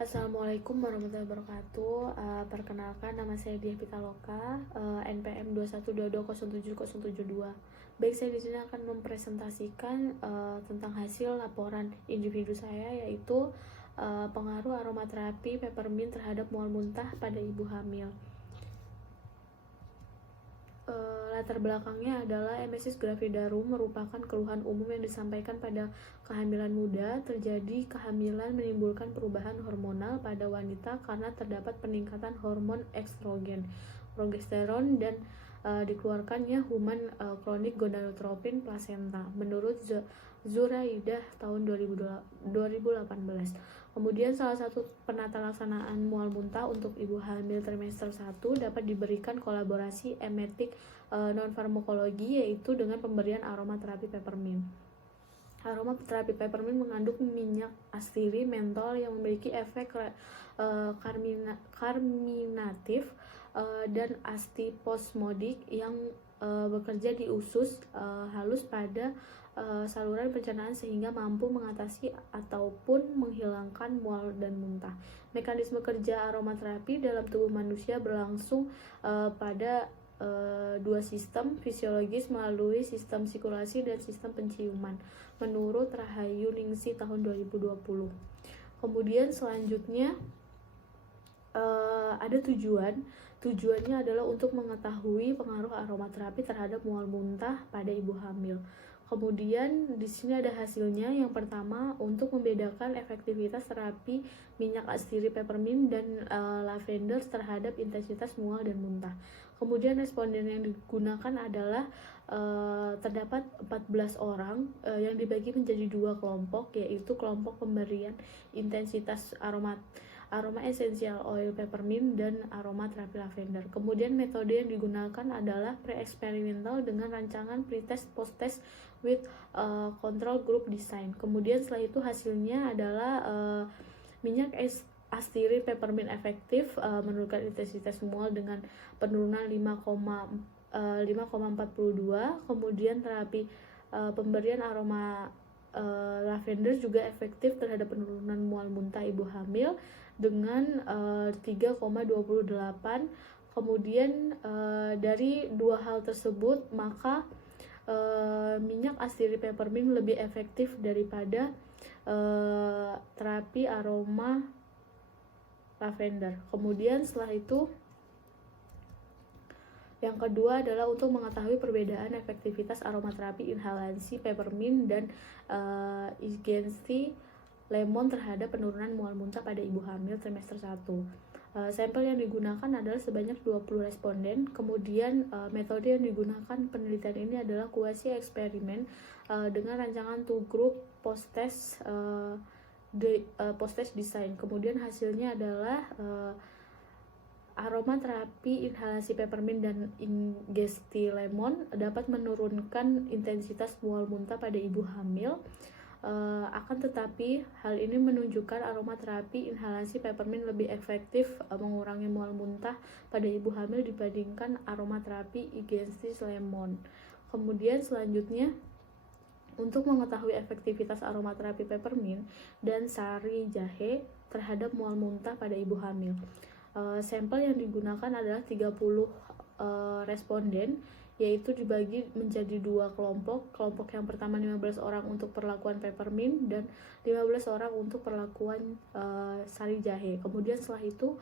Assalamualaikum warahmatullahi wabarakatuh. Perkenalkan, nama saya Diah Pitaloka, NPM 212207072. Baik, saya di sini akan mempresentasikan tentang hasil laporan individu saya, yaitu pengaruh aromaterapi peppermint terhadap mual muntah pada ibu hamil. Latar belakangnya adalah emesis gravidarum merupakan keluhan umum yang disampaikan pada kehamilan muda. Terjadi kehamilan menimbulkan perubahan hormonal pada wanita karena terdapat peningkatan hormon estrogen, progesteron, dan dikeluarkannya human chronic gonadotropin plasenta menurut Zuraidah tahun 2018. Kemudian salah satu penata laksanaan mual muntah untuk ibu hamil trimester 1 dapat diberikan kolaborasi emetik non-farmakologi, yaitu dengan pemberian aromaterapi peppermint. Aromaterapi peppermint mengandung minyak astiri mentol yang memiliki efek karminatif dan antiposmodik yang bekerja di usus halus pada saluran pencernaan sehingga mampu mengatasi ataupun menghilangkan mual dan muntah. Mekanisme kerja aromaterapi dalam tubuh manusia berlangsung pada dua sistem fisiologis melalui sistem sirkulasi dan sistem penciuman menurut Rahayu Ningsih tahun 2020. Kemudian selanjutnya ada tujuannya adalah untuk mengetahui pengaruh aromaterapi terhadap mual muntah pada ibu hamil. Kemudian di sini ada hasilnya. Yang pertama, untuk membedakan efektivitas terapi minyak astiri peppermint dan lavender terhadap intensitas mual dan muntah. Kemudian responden yang digunakan adalah terdapat 14 orang yang dibagi menjadi dua kelompok, yaitu kelompok pemberian intensitas aroma essential oil peppermint dan aroma terapi lavender. Kemudian metode yang digunakan adalah pre-eksperimental dengan rancangan pre-test post-test with control group design. Kemudian setelah itu hasilnya adalah minyak astiri peppermint efektif menurunkan intensitas mual dengan penurunan 5,42. Kemudian terapi pemberian aroma lavender juga efektif terhadap penurunan mual muntah ibu hamil dengan 3,28. Kemudian dari dua hal tersebut, maka minyak astiri peppermint lebih efektif daripada terapi aroma lavender. Kemudian setelah itu yang kedua adalah untuk mengetahui perbedaan efektivitas aromaterapi inhalasi peppermint dan agency lemon terhadap penurunan mual muntah pada ibu hamil trimester 1. Sampel yang digunakan adalah sebanyak 20 responden. Kemudian metode yang digunakan penelitian ini adalah quasi eksperimen dengan rancangan two group post-test design. Kemudian hasilnya adalah aromaterapi inhalasi peppermint dan ingesti lemon dapat menurunkan intensitas mual muntah pada ibu hamil. Akan tetapi hal ini menunjukkan aromaterapi inhalasi peppermint lebih efektif mengurangi mual muntah pada ibu hamil dibandingkan aromaterapi ingesti lemon. Kemudian selanjutnya, untuk mengetahui efektivitas aromaterapi peppermint dan sari jahe terhadap mual muntah pada ibu hamil, sampel yang digunakan adalah 30 responden, yaitu dibagi menjadi dua kelompok. Kelompok yang pertama 15 orang untuk perlakuan peppermint dan 15 orang untuk perlakuan sari jahe. Kemudian setelah itu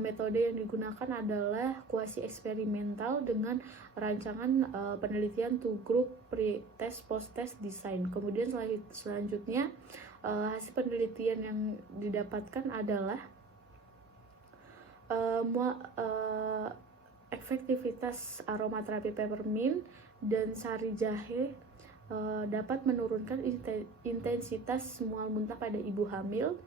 metode yang digunakan adalah kuasi eksperimental dengan rancangan penelitian two group pre-test post-test design. Kemudian selanjutnya hasil penelitian yang didapatkan adalah efektivitas aromaterapi peppermint dan sari jahe dapat menurunkan intensitas mual muntah pada ibu hamil.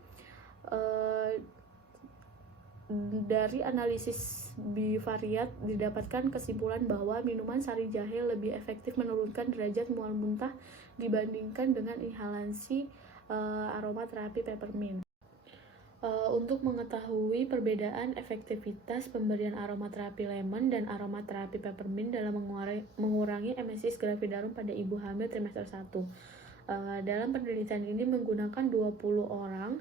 Dari analisis bivariat didapatkan kesimpulan bahwa minuman sari jahe lebih efektif menurunkan derajat mual muntah dibandingkan dengan inhalasi aromaterapi peppermint. Untuk mengetahui perbedaan efektivitas pemberian aromaterapi lemon dan aromaterapi peppermint dalam mengurangi emesis gravidarum pada ibu hamil trimester 1. Dalam penelitian ini menggunakan 20 orang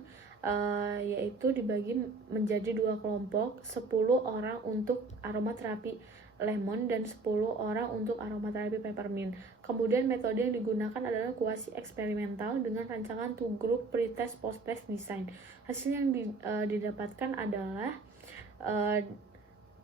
yaitu dibagi menjadi 2 kelompok, 10 orang untuk aromaterapi lemon dan 10 orang untuk aromaterapi peppermint. Kemudian metode yang digunakan adalah kuasi eksperimental dengan rancangan two group pretest post-test design. Hasil yang didapatkan adalah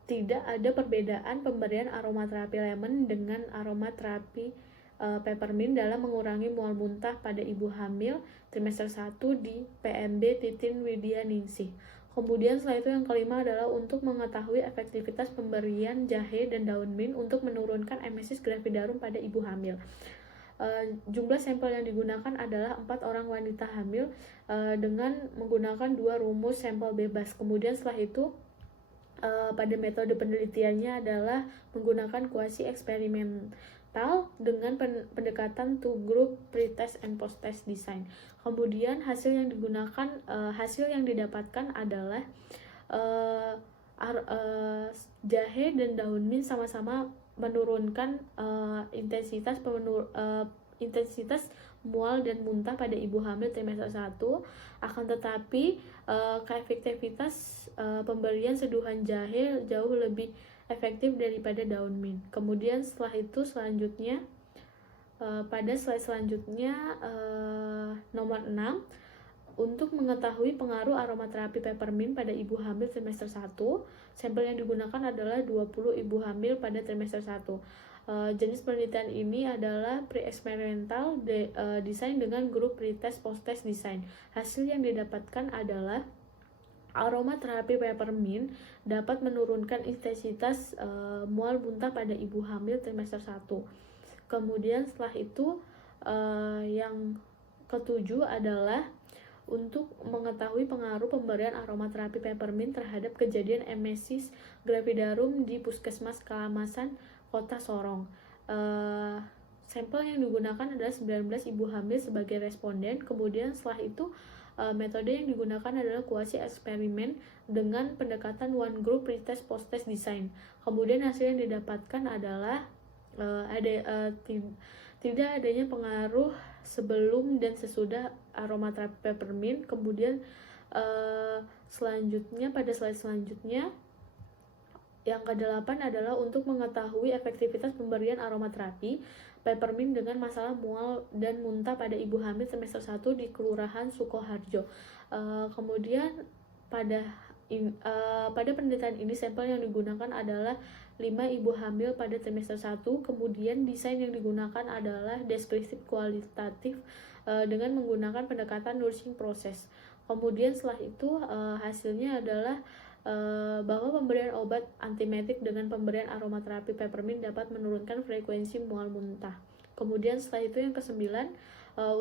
tidak ada perbedaan pemberian aromaterapi lemon dengan aromaterapi peppermint dalam mengurangi mual muntah pada ibu hamil trimester 1 di PMB Titin Widya Ningsih. Kemudian setelah itu yang kelima adalah untuk mengetahui efektivitas pemberian jahe dan daun mint untuk menurunkan emesis gravidarum pada ibu hamil. Jumlah sampel yang digunakan adalah 4 orang wanita hamil dengan menggunakan 2 rumus sampel bebas. Kemudian setelah itu pada metode penelitiannya adalah menggunakan kuasi eksperimental dengan pendekatan two group pre-test and post-test design. Kemudian hasil yang didapatkan adalah jahe dan daun mint sama-sama menurunkan intensitas mual dan muntah pada ibu hamil trimester 1, akan tetapi keefektivitas pemberian seduhan jahe jauh lebih efektif daripada daun mint. Kemudian setelah itu selanjutnya pada slide selanjutnya nomor 6, untuk mengetahui pengaruh aromaterapi peppermint pada ibu hamil trimester 1, sampel yang digunakan adalah 20 ibu hamil pada trimester 1. Jenis penelitian ini adalah pre-experimental design dengan grup pre-test post-test design. Hasil yang didapatkan adalah aromaterapi peppermint dapat menurunkan intensitas mual muntah pada ibu hamil trimester 1. Kemudian setelah itu yang ketujuh adalah untuk mengetahui pengaruh pemberian aromaterapi peppermint terhadap kejadian emesis gravidarum di Puskesmas Kalamasan, Kota Sorong. Sampel yang digunakan adalah 19 ibu hamil sebagai responden. Kemudian setelah itu metode yang digunakan adalah kuasi eksperimen dengan pendekatan one group pretest post-test design. Kemudian hasil yang didapatkan adalah tidak adanya pengaruh sebelum dan sesudah aromaterapi peppermint. Kemudian selanjutnya pada slide selanjutnya yang ke-8 adalah untuk mengetahui efektivitas pemberian aromaterapi peppermint dengan masalah mual dan muntah pada ibu hamil trimester 1 di Kelurahan Sukoharjo. Kemudian pada penelitian ini sampel yang digunakan adalah 5 ibu hamil pada trimester 1. Kemudian desain yang digunakan adalah deskriptif kualitatif dengan menggunakan pendekatan nursing process. Kemudian setelah itu hasilnya adalah bahwa pemberian obat antiemetik dengan pemberian aromaterapi peppermint dapat menurunkan frekuensi mual muntah. Kemudian setelah itu yang ke-9,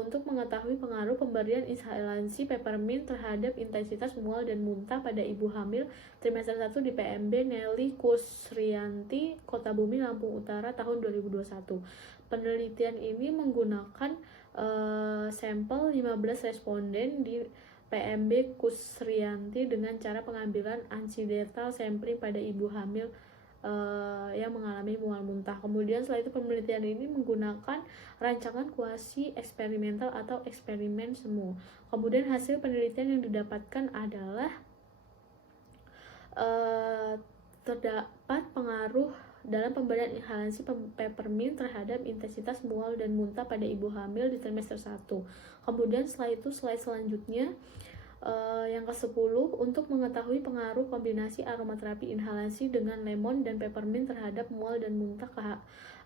untuk mengetahui pengaruh pemberian inhalasi peppermint terhadap intensitas mual dan muntah pada ibu hamil trimester 1 di PMB Nelly Kusrianti, Kota Bumi, Lampung Utara tahun 2021. Penelitian ini menggunakan sampel 15 responden di PMB Kusrianti dengan cara pengambilan ansidental sampling pada ibu hamil yang mengalami mual muntah. Kemudian setelah itu penelitian ini menggunakan rancangan kuasi eksperimental atau eksperimen semu. Kemudian hasil penelitian yang didapatkan adalah terdapat pengaruh dalam pemberian inhalasi peppermint terhadap intensitas mual dan muntah pada ibu hamil di trimester 1. Kemudian setelah itu slide selanjutnya yang ke-10, untuk mengetahui pengaruh kombinasi aromaterapi inhalasi dengan lemon dan peppermint terhadap mual dan muntah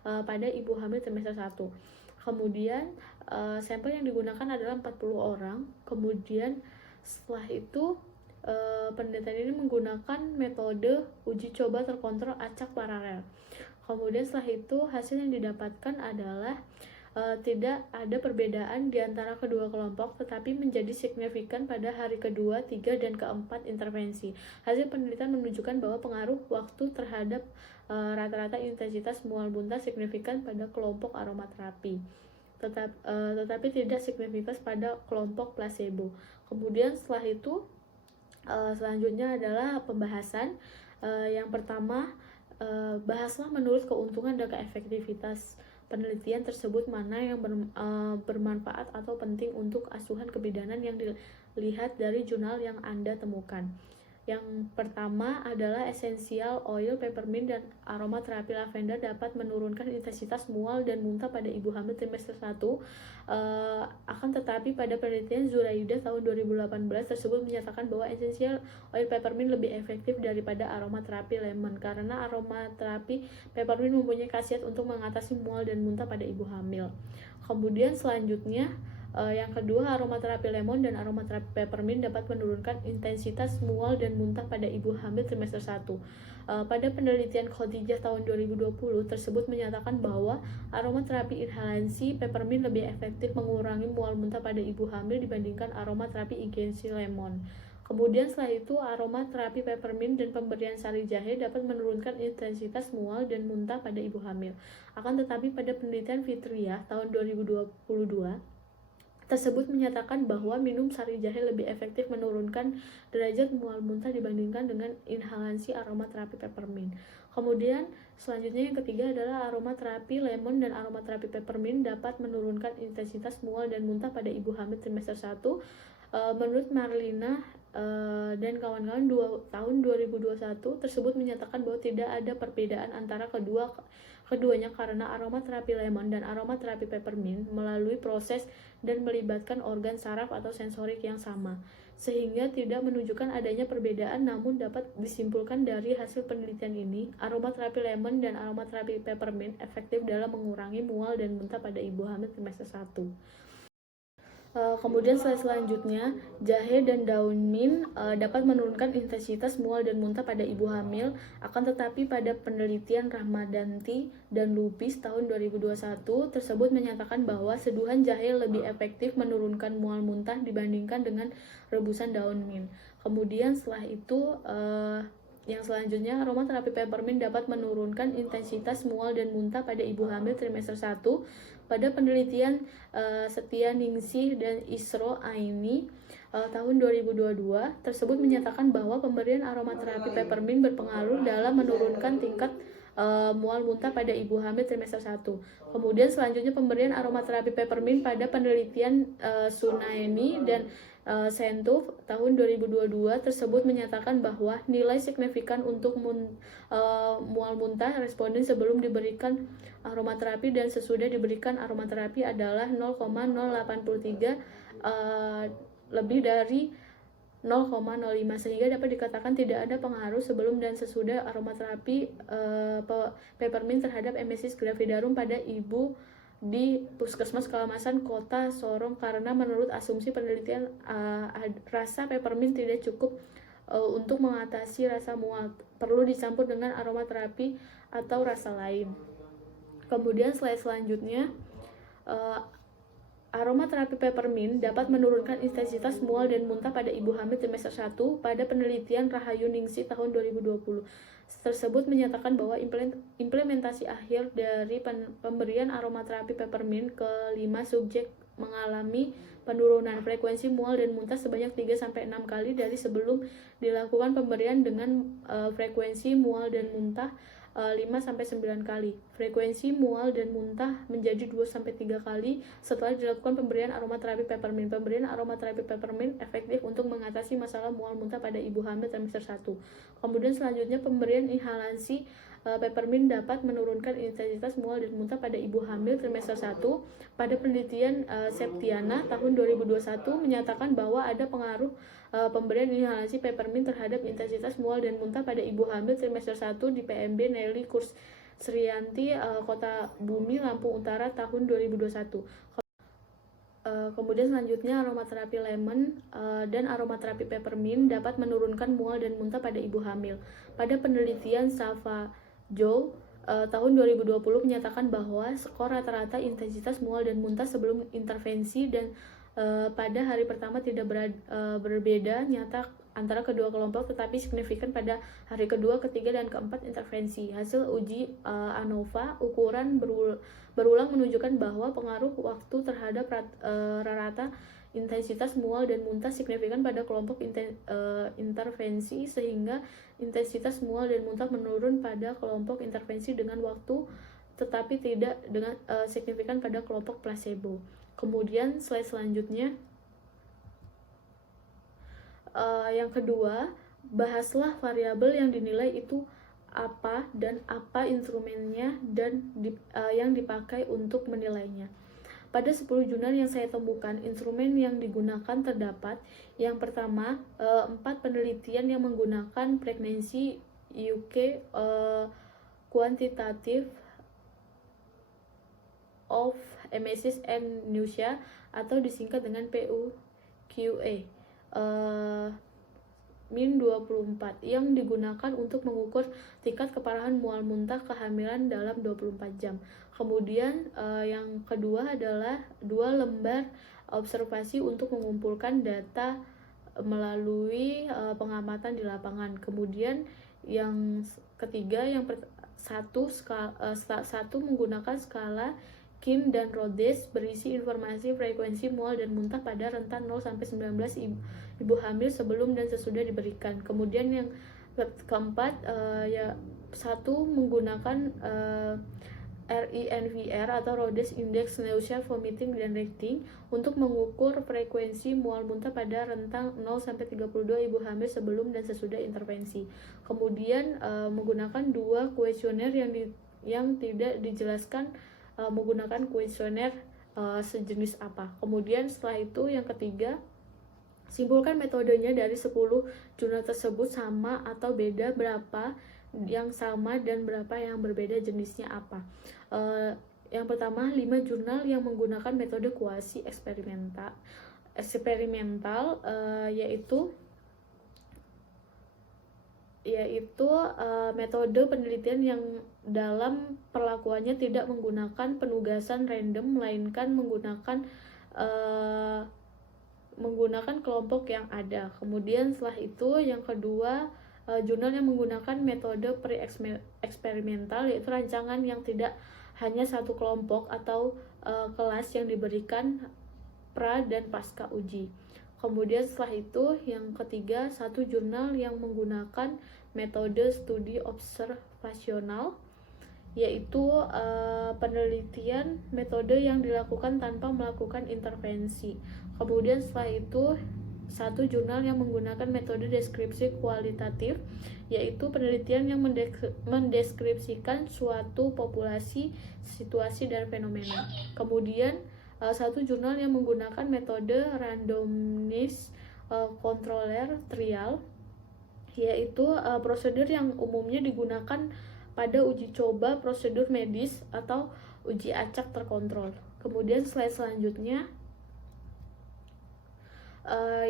pada ibu hamil trimester 1. Kemudian sampel yang digunakan adalah 40 orang. Kemudian setelah itu penelitian ini menggunakan metode uji coba terkontrol acak paralel. Kemudian setelah itu hasil yang didapatkan adalah tidak ada perbedaan di antara kedua kelompok, tetapi menjadi signifikan pada hari kedua, 3, dan keempat intervensi. Hasil penelitian menunjukkan bahwa pengaruh waktu terhadap rata-rata intensitas mual muntah signifikan pada kelompok aromaterapi, tetapi tidak signifikan pada kelompok placebo. Kemudian setelah itu selanjutnya adalah pembahasan. Yang pertama, bahaslah menurut keuntungan dan keefektivitas penelitian tersebut mana yang bermanfaat atau penting untuk asuhan kebidanan yang lihat dari jurnal yang Anda temukan. Yang pertama adalah essential oil peppermint dan aromaterapi lavender dapat menurunkan intensitas mual dan muntah pada ibu hamil trimester 1. Akan tetapi pada penelitian Zuraida tahun 2018 tersebut menyatakan bahwa essential oil peppermint lebih efektif daripada aromaterapi lemon karena aromaterapi peppermint mempunyai khasiat untuk mengatasi mual dan muntah pada ibu hamil. Kemudian selanjutnya yang kedua, aromaterapi lemon dan aromaterapi peppermint dapat menurunkan intensitas mual dan muntah pada ibu hamil trimester 1. Pada penelitian Khadijah tahun 2020 tersebut menyatakan bahwa aromaterapi inhalasi peppermint lebih efektif mengurangi mual muntah pada ibu hamil dibandingkan aromaterapi inhalasi lemon. Kemudian setelah itu, aromaterapi peppermint dan pemberian sari jahe dapat menurunkan intensitas mual dan muntah pada ibu hamil. Akan tetapi pada penelitian Fitriah tahun 2022 tersebut menyatakan bahwa minum sari jahe lebih efektif menurunkan derajat mual muntah dibandingkan dengan inhalasi aromaterapi peppermint. Kemudian selanjutnya yang ketiga adalah aromaterapi lemon dan aromaterapi peppermint dapat menurunkan intensitas mual dan muntah pada ibu hamil trimester 1. Menurut Marlina dan kawan-kawan tahun 2021 tersebut menyatakan bahwa tidak ada perbedaan antara keduanya karena aromaterapi lemon dan aromaterapi peppermint melalui proses dan melibatkan organ saraf atau sensorik yang sama, sehingga tidak menunjukkan adanya perbedaan. Namun dapat disimpulkan dari hasil penelitian ini, aromaterapi lemon dan aromaterapi peppermint efektif dalam mengurangi mual dan muntah pada ibu hamil trimester 1. Kemudian selanjutnya, jahe dan daun mint dapat menurunkan intensitas mual dan muntah pada ibu hamil. Akan tetapi pada penelitian Rahmadanti dan Lupis tahun 2021 tersebut menyatakan bahwa seduhan jahe lebih efektif menurunkan mual muntah dibandingkan dengan rebusan daun mint. Kemudian setelah itu yang selanjutnya, aromaterapi peppermint dapat menurunkan intensitas mual dan muntah pada ibu hamil trimester 1. Pada penelitian Setia Ningsih dan Isro Aini tahun 2022 tersebut menyatakan bahwa pemberian aromaterapi peppermint berpengaruh dalam menurunkan tingkat mual muntah pada ibu hamil trimester 1. Kemudian selanjutnya pemberian aromaterapi peppermint pada penelitian Sunaini dan Sentuf tahun 2022 tersebut menyatakan bahwa nilai signifikan untuk mual muntah responden sebelum diberikan aromaterapi dan sesudah diberikan aromaterapi adalah 0,083 lebih dari 0,05 sehingga dapat dikatakan tidak ada pengaruh sebelum dan sesudah aromaterapi peppermint terhadap emesis gravidarum pada ibu di Puskesmas Kalamasan Kota Sorong karena menurut asumsi penelitian rasa peppermint tidak cukup untuk mengatasi rasa mual, perlu dicampur dengan aromaterapi atau rasa lain. Kemudian slide selanjutnya, aromaterapi peppermint dapat menurunkan intensitas mual dan muntah pada ibu hamil trimester 1 pada penelitian Rahayu Ningsih tahun 2020. Tersebut menyatakan bahwa implementasi akhir dari pemberian aromaterapi peppermint ke 5 subjek mengalami penurunan frekuensi mual dan muntah sebanyak 3-6 kali dari sebelum dilakukan pemberian dengan frekuensi mual dan muntah 5-9 kali. Frekuensi mual dan muntah menjadi 2-3 kali setelah dilakukan pemberian aromaterapi peppermint. Pemberian aromaterapi peppermint efektif untuk mengatasi masalah mual muntah pada ibu hamil trimester 1. Kemudian selanjutnya pemberian inhalasi peppermint dapat menurunkan intensitas mual dan muntah pada ibu hamil trimester 1. Pada penelitian Septiana tahun 2021 menyatakan bahwa ada pengaruh pemberian inhalasi peppermint terhadap intensitas mual dan muntah pada ibu hamil trimester 1 di PMB Nelly Kursrianti, Kota Bumi, Lampung Utara tahun 2021. Kemudian selanjutnya aromaterapi lemon dan aromaterapi peppermint dapat menurunkan mual dan muntah pada ibu hamil. Pada penelitian Sava Joe tahun 2020 menyatakan bahwa skor rata-rata intensitas mual dan muntah sebelum intervensi dan pada hari pertama tidak berbeda nyata antara kedua kelompok, tetapi signifikan pada hari kedua, ketiga, dan keempat intervensi. Hasil uji ANOVA ukuran berulang menunjukkan bahwa pengaruh waktu terhadap rata intensitas mual dan muntah signifikan pada kelompok intervensi, sehingga intensitas mual dan muntah menurun pada kelompok intervensi dengan waktu, tetapi tidak dengan signifikan pada kelompok placebo. Kemudian slide selanjutnya, Yang kedua, bahaslah variabel yang dinilai itu apa dan apa instrumennya dan yang dipakai untuk menilainya. Pada 10 jurnal yang saya temukan, instrumen yang digunakan terdapat yang pertama, 4 penelitian yang menggunakan pregnancy UK quantitative of emesis and nausea atau disingkat dengan PUQA. Min 24 yang digunakan untuk mengukur tingkat keparahan mual muntah kehamilan dalam 24 jam. Kemudian yang kedua adalah 2 lembar observasi untuk mengumpulkan data melalui pengamatan di lapangan. Kemudian yang ketiga, satu menggunakan skala Kim dan Rhodes berisi informasi frekuensi mual dan muntah pada rentan 0 sampai 19 ibu hamil sebelum dan sesudah diberikan. Kemudian yang keempat, satu menggunakan RINVR atau Rhodes Index Nausea, Vomiting, dan Retching untuk mengukur frekuensi mual muntah pada rentang 0 sampai 32 ibu hamil sebelum dan sesudah intervensi. Kemudian menggunakan 2 kuesioner yang tidak dijelaskan menggunakan kuesioner sejenis apa. Kemudian setelah itu yang ketiga, simpulkan metodenya dari 10 jurnal tersebut sama atau beda, berapa yang sama dan berapa yang berbeda, jenisnya apa. Yang pertama, 5 jurnal yang menggunakan metode kuasi eksperimental yaitu metode penelitian yang dalam perlakuannya tidak menggunakan penugasan random, melainkan menggunakan kelompok yang ada. Kemudian setelah itu yang kedua, jurnal yang menggunakan metode pre-eksperimental, yaitu rancangan yang tidak hanya satu kelompok atau kelas yang diberikan pra dan pasca uji. Kemudian setelah itu yang ketiga, 1 jurnal yang menggunakan metode studi observasional, yaitu penelitian metode yang dilakukan tanpa melakukan intervensi. Kemudian setelah itu 1 jurnal yang menggunakan metode deskripsi kualitatif, yaitu penelitian yang mendeskripsikan suatu populasi, situasi, dan fenomena. Kemudian 1 jurnal yang menggunakan metode randomized controller trial, yaitu prosedur yang umumnya digunakan pada uji coba prosedur medis atau uji acak terkontrol. Kemudian slide selanjutnya,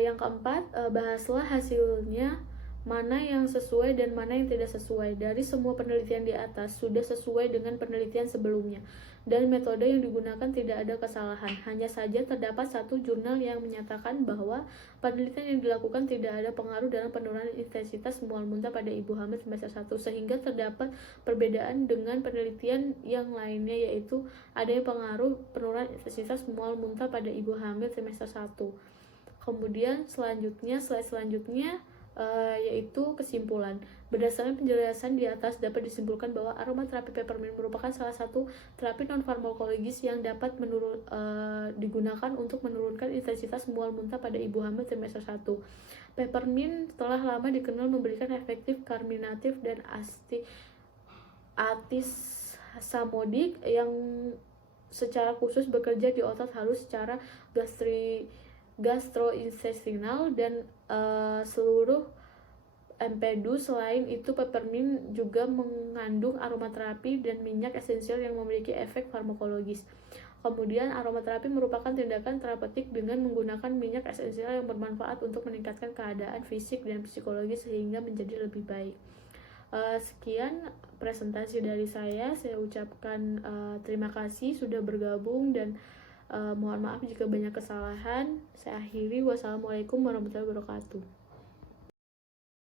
yang keempat, bahaslah hasilnya, mana yang sesuai dan mana yang tidak sesuai. Dari semua penelitian di atas sudah sesuai dengan penelitian sebelumnya dan metode yang digunakan tidak ada kesalahan. Hanya saja terdapat 1 jurnal yang menyatakan bahwa penelitian yang dilakukan tidak ada pengaruh dalam penurunan intensitas mual muntah pada ibu hamil semester 1, sehingga terdapat perbedaan dengan penelitian yang lainnya, yaitu adanya pengaruh penurunan intensitas mual muntah pada ibu hamil semester 1. Kemudian slide selanjutnya yaitu kesimpulan. Berdasarkan penjelasan di atas dapat disimpulkan bahwa aromaterapi peppermint merupakan salah satu terapi non-farmakologis yang dapat digunakan untuk menurunkan intensitas mual muntah pada ibu hamil trimester 1. Peppermint telah lama dikenal memberikan efektif karminatif dan antispasmodik yang secara khusus bekerja di otot halus secara gastrointestinal dan seluruh empedu. Selain itu, peppermint juga mengandung aromaterapi dan minyak esensial yang memiliki efek farmakologis. Kemudian, aromaterapi merupakan tindakan terapeutik dengan menggunakan minyak esensial yang bermanfaat untuk meningkatkan keadaan fisik dan psikologis sehingga menjadi lebih baik. Sekian presentasi dari saya ucapkan terima kasih sudah bergabung dan mohon maaf jika banyak kesalahan. Saya akhiri. Wassalamualaikum warahmatullahi wabarakatuh.